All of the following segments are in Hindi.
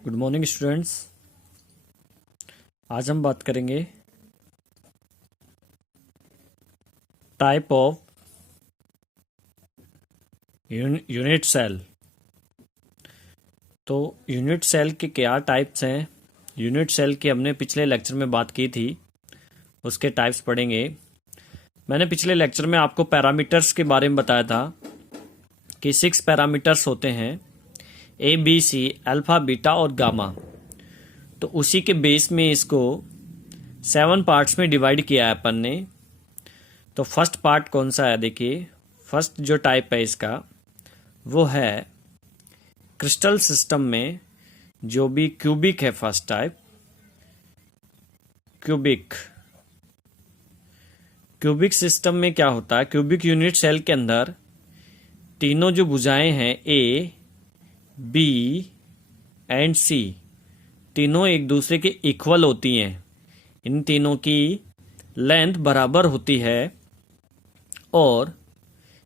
Good morning students. आज हम बात करेंगे टाइप ऑफ यूनिट सेल। तो यूनिट सेल के क्या टाइप्स हैं? यूनिट सेल की हमने पिछले लेक्चर में बात की थी, उसके टाइप्स पढ़ेंगे। मैंने पिछले लेक्चर में आपको पैरामीटर्स के बारे में बताया था कि 6 पैरामीटर्स होते हैं, A B C, alpha, beta और गामा। तो उसी के बेस में इसको 7 पार्ट्स में डिवाइड किया है अपन ने। तो फर्स्ट पार्ट कौन सा है? देखिए, फर्स्ट जो टाइप है इसका वो है क्रिस्टल सिस्टम में जो भी क्यूबिक है। फर्स्ट टाइप क्यूबिक सिस्टम में क्या होता है? क्यूबिक यूनिट सेल के अंदर तीनों जो भुजाएं हैं ए, बी एंड सी, तीनों एक दूसरे के इक्वल होती हैं। इन तीनों की लेंथ बराबर होती है और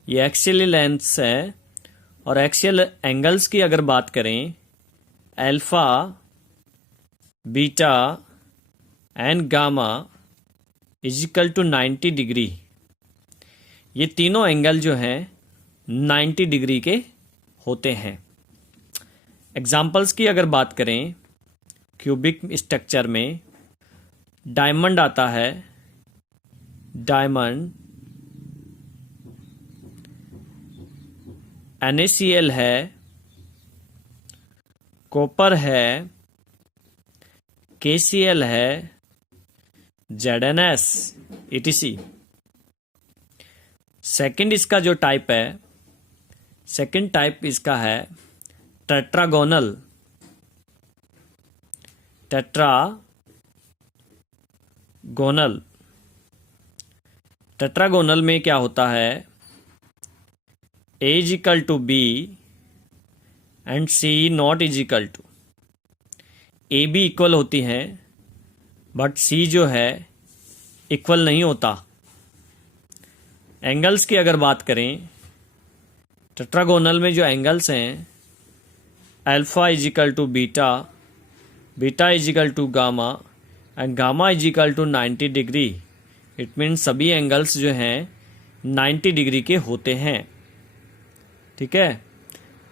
ये एक्सियल लेंथ्स है। और एक्सियल एंगल्स की अगर बात करें, alpha, beta and gamma is equal to 90 degree. ये तीनों एंगल जो हैं 90 डिग्री के होते हैं। एग्जाम्पल्स की अगर बात करें, क्यूबिक स्ट्रक्चर में डायमंड आता है, डायमंड, NaCl है, कॉपर है, KCl है, ZnS etc। सेकंड इसका जो टाइप है, सेकंड टाइप इसका है टेट्रागोनल। टेट्रागोनल में क्या होता है? A is equal to B and C not is equal to. A B equal होती हैं बट C जो है इक्वल नहीं होता। एंगल्स की अगर बात करें, टेट्रागोनल में जो एंगल्स हैं, alpha is equal to beta, beta is equal to gamma and gamma is equal to 90 degree. It means सभी एंगल्स जो हैं 90 डिग्री के होते हैं। ठीक है।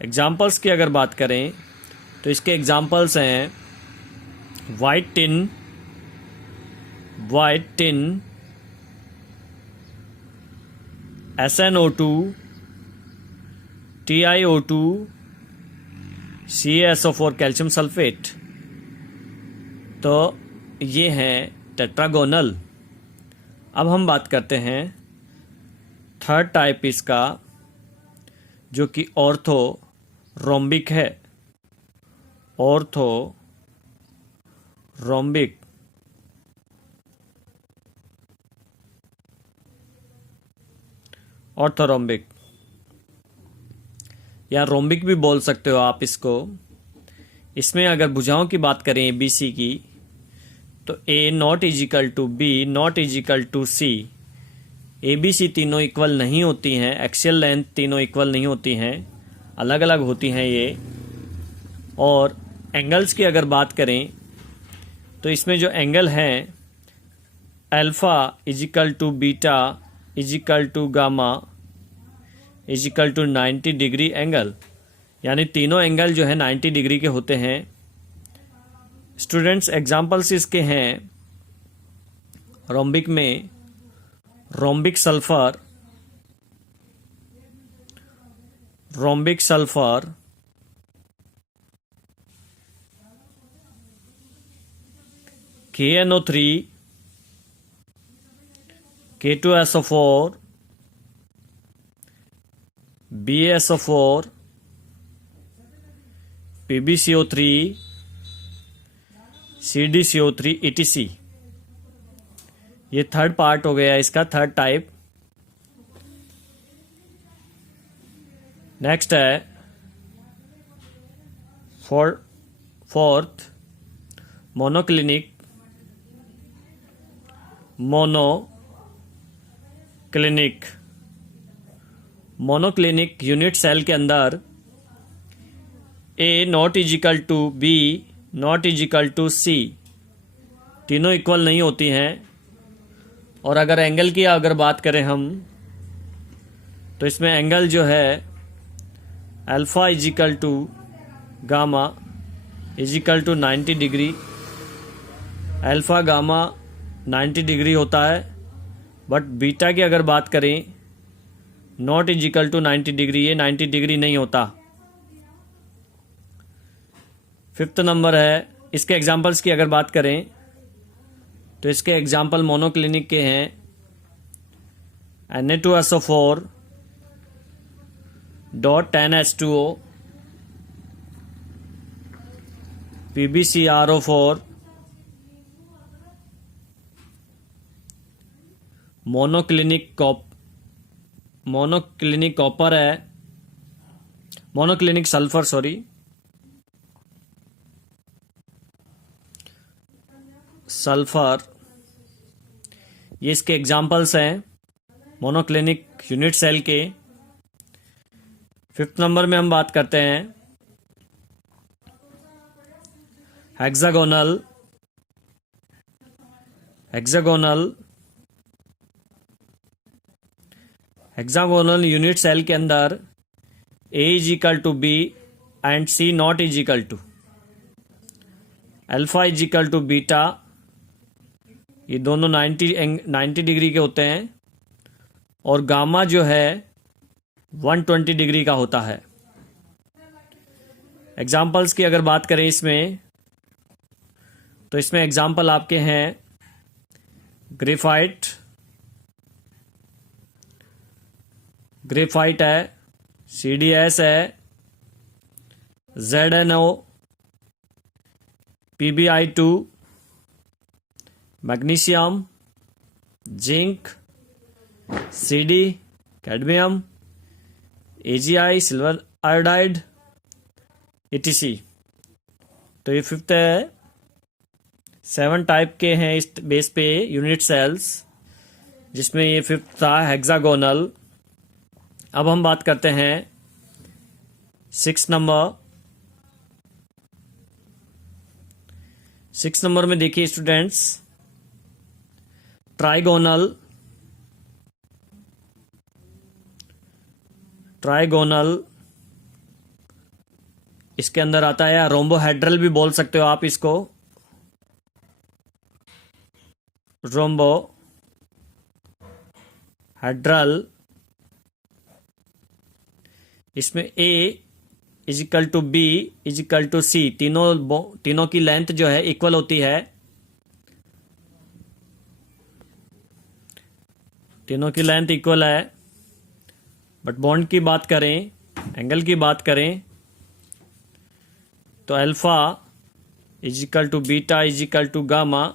एग्जाम्पल्स की अगर बात करें तो इसके एग्जाम्पल्स हैं white tin, SnO2, TiO2, CaSO4 calcium sulphate. तो ये हैं टेट्रागोनल। अब हम बात करते हैं थर्ड टाइप इसका, जो कि ऑर्थो रोम्बिक है। ऑर्थोरोम्बिक या रोम्बिक भी बोल सकते हो आप इसको। इसमें अगर भुजाओं की बात करें ABC की, तो A not is equal to B not is equal to C। ABC तीनों इक्वल नहीं होती हैं, एक्सियल लेंथ तीनों इक्वल नहीं होती हैं, अलग अलग होती हैं ये। और एंगल्स की अगर बात करें तो इसमें जो एंगल हैं, alpha is equal to beta is equal to gamma is equal to 90 degree angle, यानी तीनों एंगल जो है 90 डिग्री के होते हैं। स्टूडेंट्स, एग्जाम्पल्स इसके हैं रोम्बिक में rhombic sulphur, KNO3, K2SO4, BaSO4, PbCO3, CdCO3 etc। ये थर्ड पार्ट हो गया इसका, थर्ड टाइप। नेक्स्ट है फोर्थ मोनोक्लिनिक यूनिट सेल के अंदर A not is equal to B naught is equal to C, तीनों इक्वल नहीं होती हैं। और अगर एंगल की अगर बात करें हम, तो इसमें एंगल जो है alpha is equal to gamma is equal to 90 degree. Alpha gamma 90 degree होता है, बट बीटा की अगर बात करें not is equal to 90 degree, ये 90 डिग्री नहीं होता। फिफ्थ नंबर है, इसके एग्जांपल्स की अगर बात करें तो इसके एग्जांपल मोनोक्लिनिक के हैं Na2SO4 dot 10H2O, PbCrO4, monoclinic copper है, मोनोक्लिनिक सल्फर सॉरी, सल्फर, ये इसके एग्जाम्पल्स हैं मोनोक्लिनिक यूनिट सेल के। फिफ्थ नंबर में हम बात करते हैं हेक्सागोनल यूनिट सेल के अंदर A is equal to B and C not is equal to, alpha is equal to beta, ये दोनों 90 डिग्री के होते हैं, और गामा जो है 120 डिग्री का होता है। एग्जाम्पल्स की अगर बात करें इसमें, तो इसमें एग्जाम्पल आपके हैं ग्रेफाइट है, CDS है, ZNO, PbI2, magnesium, zinc, CD, cadmium, AgI, silver iodide, etc। तो ये फिफ्थ है। 7 टाइप के हैं इस बेस पे यूनिट सेल्स, जिसमें ये फिफ्थ था हेक्सागोनल। अब हम बात करते हैं 6 नंबर। 6 नंबर में देखिए स्टूडेंट्स, ट्राइगोनल, इसके अंदर आता है, रोम्बोहेड्रल भी बोल सकते हो आप इसको, रोम्बोहेड्रल। इसमें A is equal to B is equal to C, तीनों की लेंथ जो है इक्वल होती है, तीनों की लेंथ इक्वल है। बट बॉन्ड की बात करें, एंगल की बात करें, तो alpha is equal to beta is equal to gamma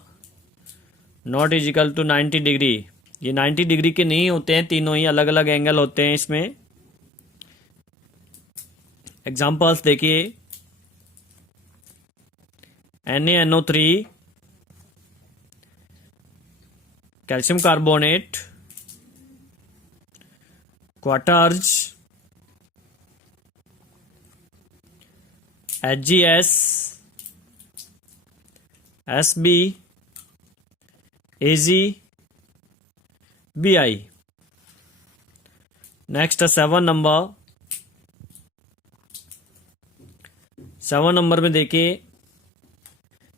not is equal to 90 degree. ये 90 डिग्री के नहीं होते हैं, तीनों ही अलग अलग एंगल होते हैं इसमें। एग्जाम्पल्स देखिए, NaNO3, calcium carbonate, quartz, HgS, Sb, Ag, Bi। Next 7 number. 7 number में देखिए,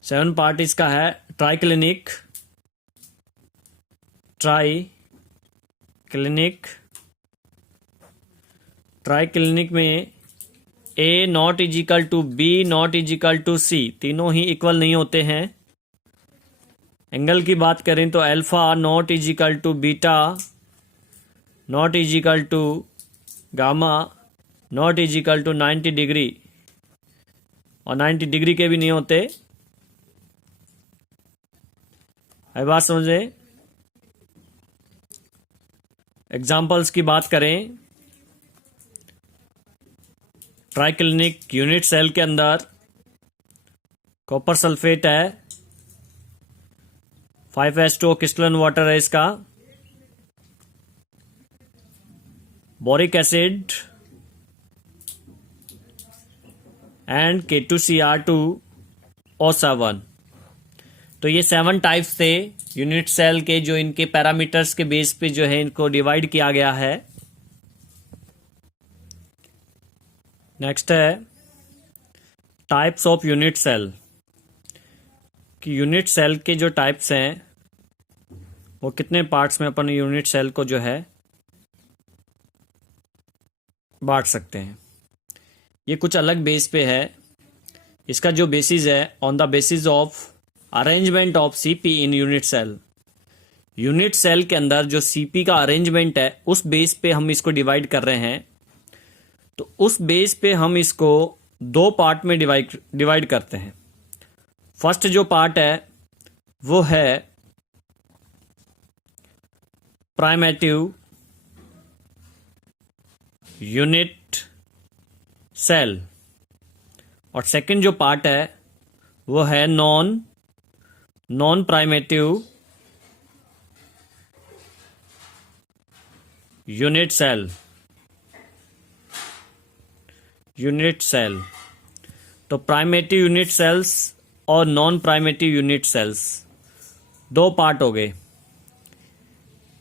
7 पार्ट इसका है ट्राइक्लिनिक में A naught is equal to B naught is equal to C, तीनों ही इक्वल नहीं होते हैं। एंगल की बात करें तो alpha not is equal to beta not is equal to gamma not is equal to 90 degree, और 90 डिग्री के भी नहीं होते। है बात समझे? एग्जाम्पल्स की बात करें, ट्राइक्लिनिक यूनिट सेल के अंदर कॉपर सल्फेट है, 5H2O क्रिस्टलन वाटर है इसका, बोरिक एसिड एंड K2Cr2 और 7। तो ये 7 टाइप्स थे यूनिट सेल के, जो इनके पैरामीटर्स के बेस पे जो है इनको डिवाइड किया गया है। नेक्स्ट है टाइप्स ऑफ यूनिट सेल, कि यूनिट सेल के जो टाइप्स हैं वो कितने पार्ट्स में अपन यूनिट सेल को जो है बांट सकते हैं। ये कुछ अलग बेस पे है। इसका जो बेसिस है, on the basis of arrangement of CP in unit cell. Unit cell के अंदर जो सीपी का अरेंजमेंट है उस बेस पे हम इसको डिवाइड कर रहे हैं। तो उस बेस पे हम इसको 2 पार्ट में डिवाइड करते हैं। फर्स्ट जो पार्ट है वो है प्राइमेटिव यूनिट सेल, और सेकंड जो पार्ट है वो है नॉन प्राइमेटिव यूनिट सेल। तो प्राइमेटिव यूनिट सेल्स और non primitive unit cells 2 part हो गए।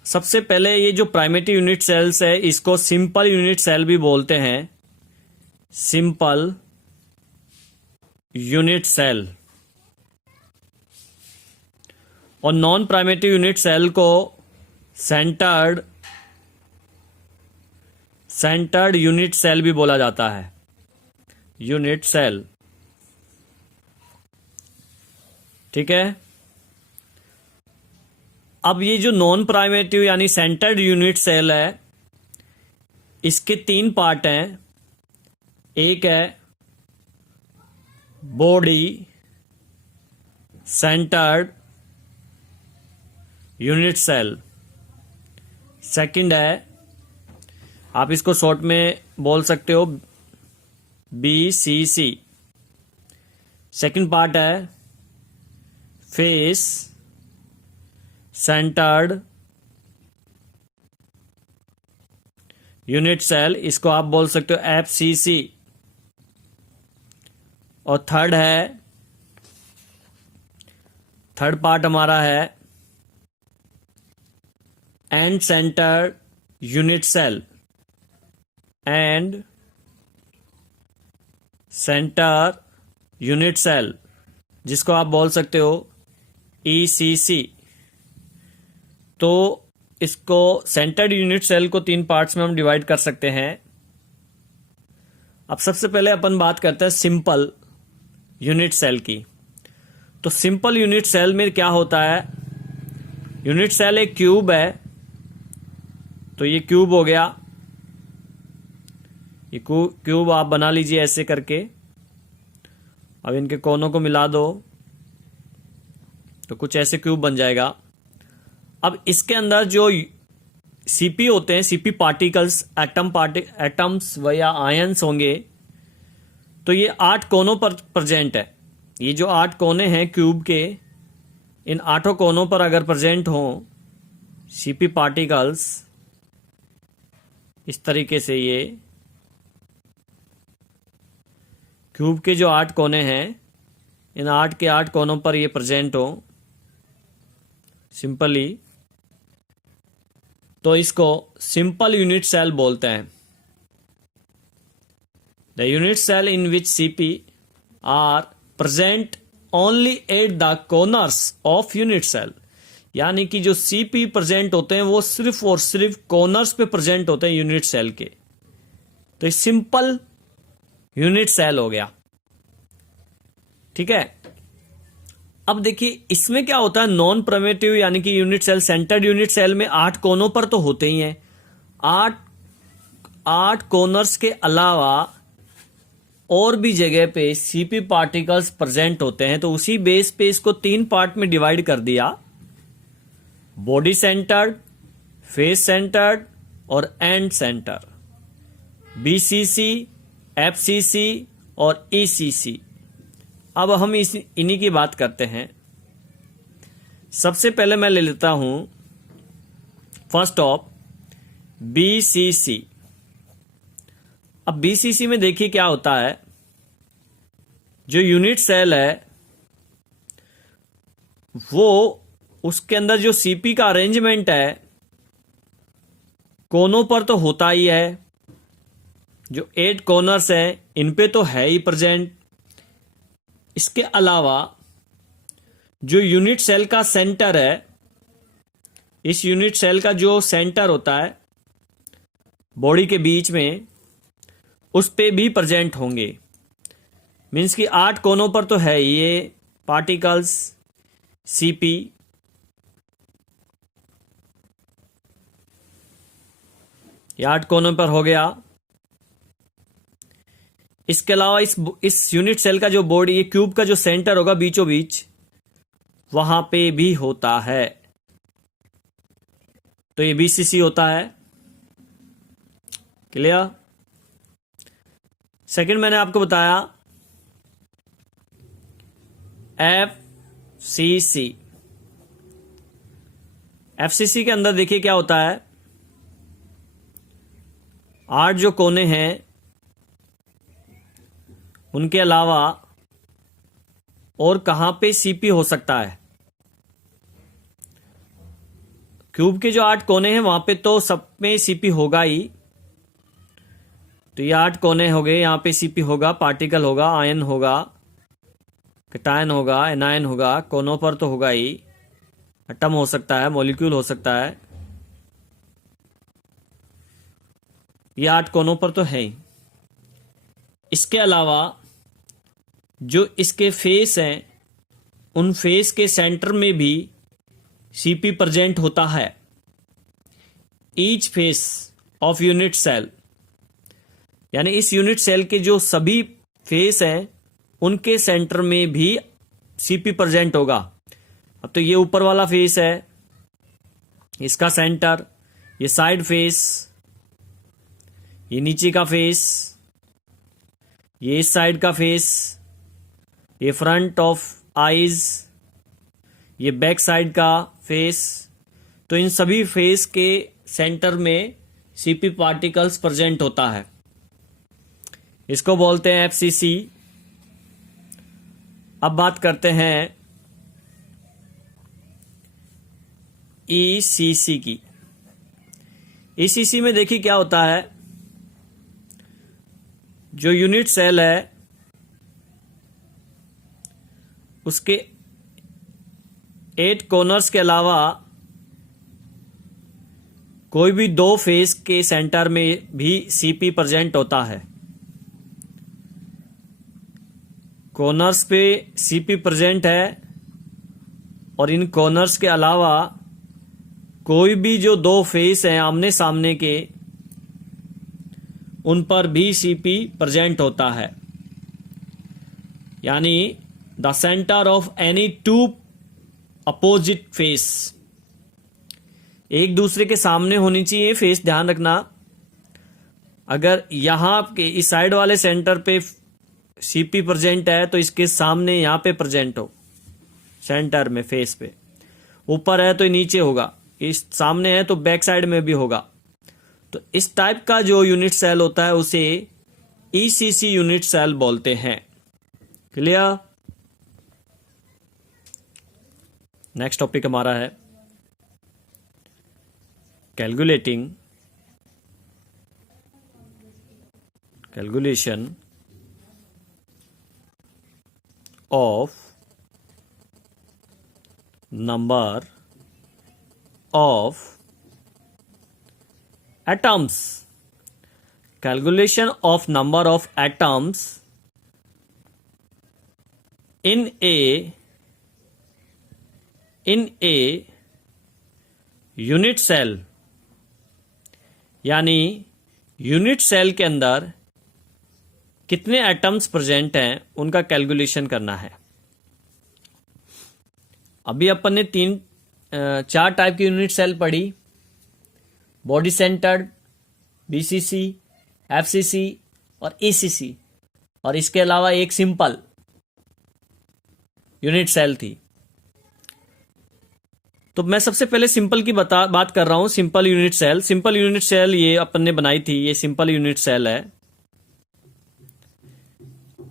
सबसे पहले ये जो प्राइमेटिव यूनिट सेल्स है इसको सिंपल यूनिट सेल भी बोलते हैं, सिंपल यूनिट सेल। और नॉन प्राइमेटिव यूनिट सेल को सेंटर्ड यूनिट सेल भी बोला जाता है, यूनिट सेल। ठीक है। अब ये जो नॉन प्राइमेटिव यानी सेंटर्ड यूनिट सेल है, इसके 3 पार्ट हैं। एक है body centred unit cell, second है, आप इसको शॉर्ट में बोल सकते हो BCC। सेकंड पार्ट है फेस सेंटर्ड यूनिट सेल, इसको आप बोल सकते हो FCC। और थर्ड पार्ट हमारा है end centred unit cell, end centre unit cell, जिसको आप बोल सकते हो ECC। तो इसको सेंटर्ड यूनिट सेल को 3 पार्ट्स में हम डिवाइड कर सकते हैं। अब सबसे पहले अपन बात करते हैं सिंपल यूनिट सेल की। तो सिंपल यूनिट सेल में क्या होता है, यूनिट सेल एक क्यूब है। तो ये क्यूब हो गया, ये क्यूब आप बना लीजिए ऐसे करके। अब इनके कोनों को मिला दो तो कुछ ऐसे क्यूब बन जाएगा। अब इसके अंदर जो सीपी होते हैं, सीपी पार्टिकल्स, एटम्स या आयंस होंगे, तो ये 8 कोनों पर प्रेजेंट है। ये जो 8 कोने हैं क्यूब के, इन 8 कोनों पर अगर प्रेजेंट हो सीपी पार्टिकल्स इस तरीके से, ये क्यूब के जो 8 कोने हैं, इन 8 के 8 कोनों पर ये प्रेजेंट हो सिंपली, तो इसको सिंपल यूनिट सेल बोलते हैं। The unit cell in which CP are present only at the corners of unit cell, यानी कि जो सीपी प्रेजेंट होते हैं वो सिर्फ और सिर्फ कॉर्नर्स पे प्रेजेंट होते हैं यूनिट सेल के। तो ये सिंपल यूनिट सेल हो गया। ठीक है। अब देखिए इसमें क्या होता है, नॉन प्राइमेटिव यानी कि unit cell, centred unit cell में 8 कोनों पर तो होते ही हैं। 8 कॉर्नर्स के अलावा और भी जगह पे सीपी पार्टिकल्स प्रेजेंट होते हैं। तो उसी बेस पे इसको 3 पार्ट में डिवाइड कर दिया, बॉडी सेंटर्ड, फेस सेंटर्ड और एंड सेंटर, BCC, FCC और ECC। अब हम इन्हीं की बात करते हैं। सबसे पहले मैं ले लेता हूं फर्स्ट ऑफ BCC। अब BCC में देखिए क्या होता है, जो यूनिट सेल है वो उसके अंदर जो सीपी का अरेंजमेंट है कोनों पर तो होता ही है, जो 8 कॉर्नर्स हैं इन पे तो है ही प्रेजेंट। इसके अलावा जो यूनिट सेल का सेंटर है, इस यूनिट सेल का जो सेंटर होता है बॉडी के बीच में, उस पे भी प्रेजेंट होंगे। मीन्स कि 8 कोनों पर तो है ये पार्टिकल्स सीपी। ये 8 कोनों पर हो गया। इसके अलावा इस यूनिट सेल का जो बॉडी, ये क्यूब का जो सेंटर होगा बीचों बीच, वहां पे भी होता है, तो ये बीसीसी होता है। क्लियर? सेकंड मैंने आपको बताया एफसीसी। एफसीसी के अंदर देखिए क्या होता है, 8 जो कोने हैं उनके अलावा और कहां पे सीपी हो सकता है। क्यूब के जो 8 कोने हैं वहां पे तो सब में सीपी होगा ही। तो ये 8 कोने हो गए, यहां पे सीपी होगा, पार्टिकल होगा, आयन होगा, कैटायन होगा, एनायन होगा, कोनों पर तो होगा ही। एटम हो सकता है, मॉलिक्यूल हो सकता है, ये 8 कोनों पर तो है ही। इसके अलावा जो इसके फेस हैं उन फेस के सेंटर में भी सीपी प्रेजेंट होता है। Each face of unit cell, यानी इस यूनिट सेल के जो सभी फेस हैं उनके सेंटर में भी सीपी प्रेजेंट होगा। अब तो ये ऊपर वाला फेस है, इसका सेंटर, ये साइड फेस, ये नीचे का फेस, ये इस साइड का फेस, ये फ्रंट ऑफ आईज, ये बैक साइड का फेस। तो इन सभी फेस के सेंटर में सीपी पार्टिकल्स प्रेजेंट होता है। इसको बोलते हैं एफसीसी। अब बात करते हैं ईसीसी की। ईसीसी में देखिए क्या होता है, जो यूनिट सेल है उसके 8 कॉर्नर्स के अलावा कोई भी 2 फेस के सेंटर में भी सीपी प्रेजेंट होता है। कॉर्नर्स पे सीपी प्रेजेंट है और इन कॉर्नर्स के अलावा कोई भी जो 2 फेस हैं आमने सामने के, उन पर भी सीपी प्रेजेंट होता है। यानी the centre of any 2 opposite face, एक दूसरे के सामने होनी चाहिए फेस, ध्यान रखना। अगर यहां के इस साइड वाले सेंटर पे सीपी प्रेजेंट है तो इसके सामने यहां पे प्रेजेंट हो, सेंटर में फेस पे। ऊपर है तो नीचे होगा, इस सामने है तो बैक साइड में भी होगा। तो इस टाइप का जो यूनिट सेल होता है उसे ईसीसी यूनिट सेल बोलते हैं। क्लियर? नेक्स्ट टॉपिक हमारा है calculation of number of atoms. Calculation of number of atoms in a unit cell, यानी यूनिट सेल के अंदर कितने एटम्स प्रेजेंट हैं उनका कैलकुलेशन करना है। अभी अपन ने 4 टाइप की यूनिट सेल पढ़ी, बॉडी सेंटर्ड, बीसीसी, एफसीसी और ईसीसी, और इसके अलावा एक सिंपल यूनिट सेल थी। तो मैं सबसे पहले सिंपल की बात कर रहा हूं। Simple unit cell, simple unit cell ये अपन ने बनाई थी, ये सिंपल यूनिट सेल है।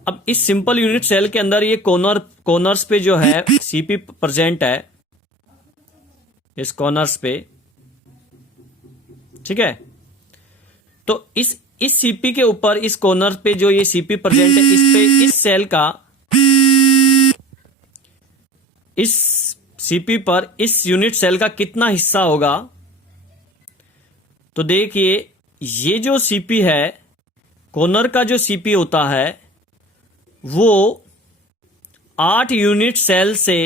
अब इस सिंपल यूनिट सेल के अंदर ये कॉर्नर्स पे जो है सीपी प्रेजेंट है, इस कॉर्नर्स पे, ठीक है। तो इस सीपी के ऊपर, इस कॉर्नर पे जो ये सीपी प्रेजेंट है, इस पे इस सेल का, इस सीपी पर इस यूनिट सेल का कितना हिस्सा होगा। तो देखिए ये जो सीपी है, कॉर्नर का जो सीपी होता है वो 8 यूनिट सेल से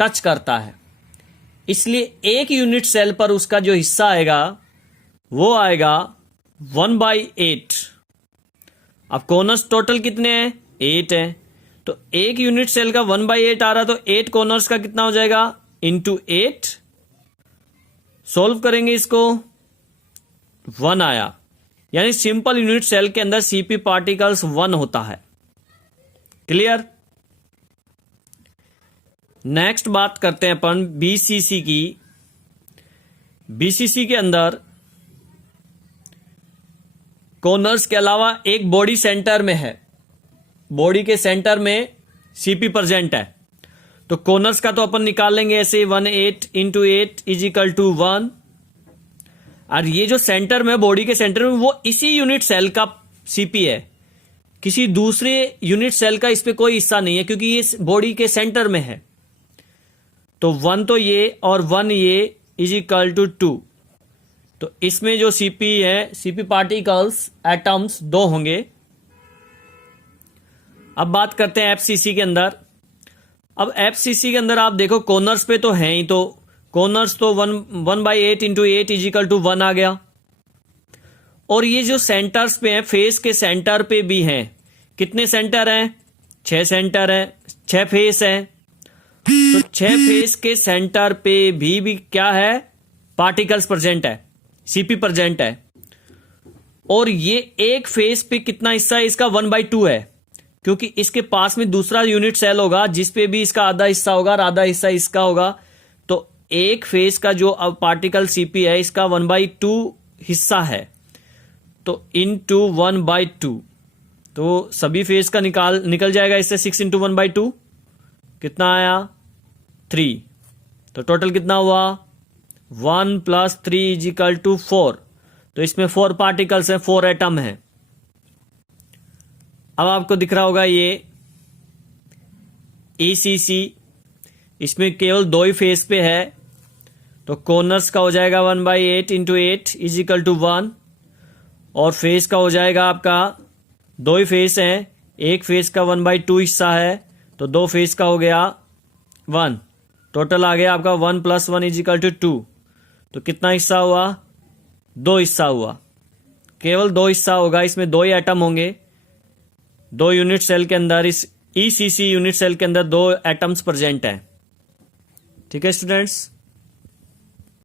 टच करता है, इसलिए एक यूनिट सेल पर उसका जो हिस्सा आएगा वो आएगा 1/8। अब कॉर्नर्स टोटल कितने हैं? 8 हैं। तो एक यूनिट सेल का 1/8 आ रहा, तो 8 कॉर्नर्स का कितना हो जाएगा? इंटू 8। सोल्व करेंगे इसको, 1 आया। यानी सिंपल यूनिट सेल के अंदर सीपी पार्टिकल्स 1 होता है। क्लियर? नेक्स्ट बात करते हैं अपन बीसीसी की। बीसीसी के अंदर कॉर्नर्स के अलावा एक बॉडी सेंटर में है, बॉडी के सेंटर में सीपी प्रेजेंट है। तो कॉर्नर्स का तो अपन निकाल लेंगे ऐसे, 1/8 इंटू 8 इज इक्वल टू 1। और ये जो सेंटर में, बॉडी के सेंटर में, वो इसी यूनिट सेल का सीपी है, किसी दूसरे यूनिट सेल का इस पे कोई हिस्सा नहीं है, क्योंकि ये बॉडी के सेंटर में है। तो 1 तो ये और 1 ये इज इक्वल टू 2। तो इसमें जो सीपी है, सीपी पार्टिकल्स, एटम्स 2 होंगे। अब बात करते हैं एफसीसी के अंदर। अब एफसीसी के अंदर आप देखो कॉर्नर्स पे तो हैं ही, तो कॉर्नर्स तो 1/8 इंटू 8 इज इक्वल टू 1 आ गया। और ये जो सेंटर्स पे हैं, फेस के सेंटर पे भी हैं। कितने सेंटर हैं? 6 सेंटर हैं, 6 फेस हैं। तो 6 फेस के सेंटर पे भी क्या है? पार्टिकल्स प्रेजेंट है, सीपी प्रेजेंट है। और ये एक फेस पे कितना हिस्सा है इसका? 1/2 है, क्योंकि इसके पास में दूसरा यूनिट सेल होगा जिस पे भी इसका आधा हिस्सा होगा और आधा हिस्सा इसका होगा। तो एक फेस का जो अब पार्टिकल सीपी है, इसका 1/2 हिस्सा है, तो इंटू 1/2। तो सभी फेस का निकल जाएगा इससे। 6 इंटू 1/2 कितना आया? 3। तो टोटल कितना हुआ? 1 + 3 इज इक्वल टू 4। तो इसमें 4 पार्टिकल्स हैं, 4 एटम हैं। अब आपको दिख रहा होगा ये ईसीसी, इसमें केवल 2 ही फेस पे है। तो कॉर्नर्स का हो जाएगा 1/8 इंटू 8 इज इक्वल टू 1। और फेस का हो जाएगा आपका, 2 ही फेस हैं, एक फेस का 1/2 हिस्सा है, तो 2 फेस का हो गया 1। टोटल आ गया आपका 1 + 1 इज इक्वल टू 2। तो कितना हिस्सा हुआ? 2 हिस्सा हुआ। केवल 2 हिस्सा होगा, इसमें 2 ही एटम होंगे। 2 यूनिट सेल के अंदर, इस ईसीसी यूनिट सेल के अंदर 2 एटम्स प्रेजेंट हैं। ठीक है स्टूडेंट्स?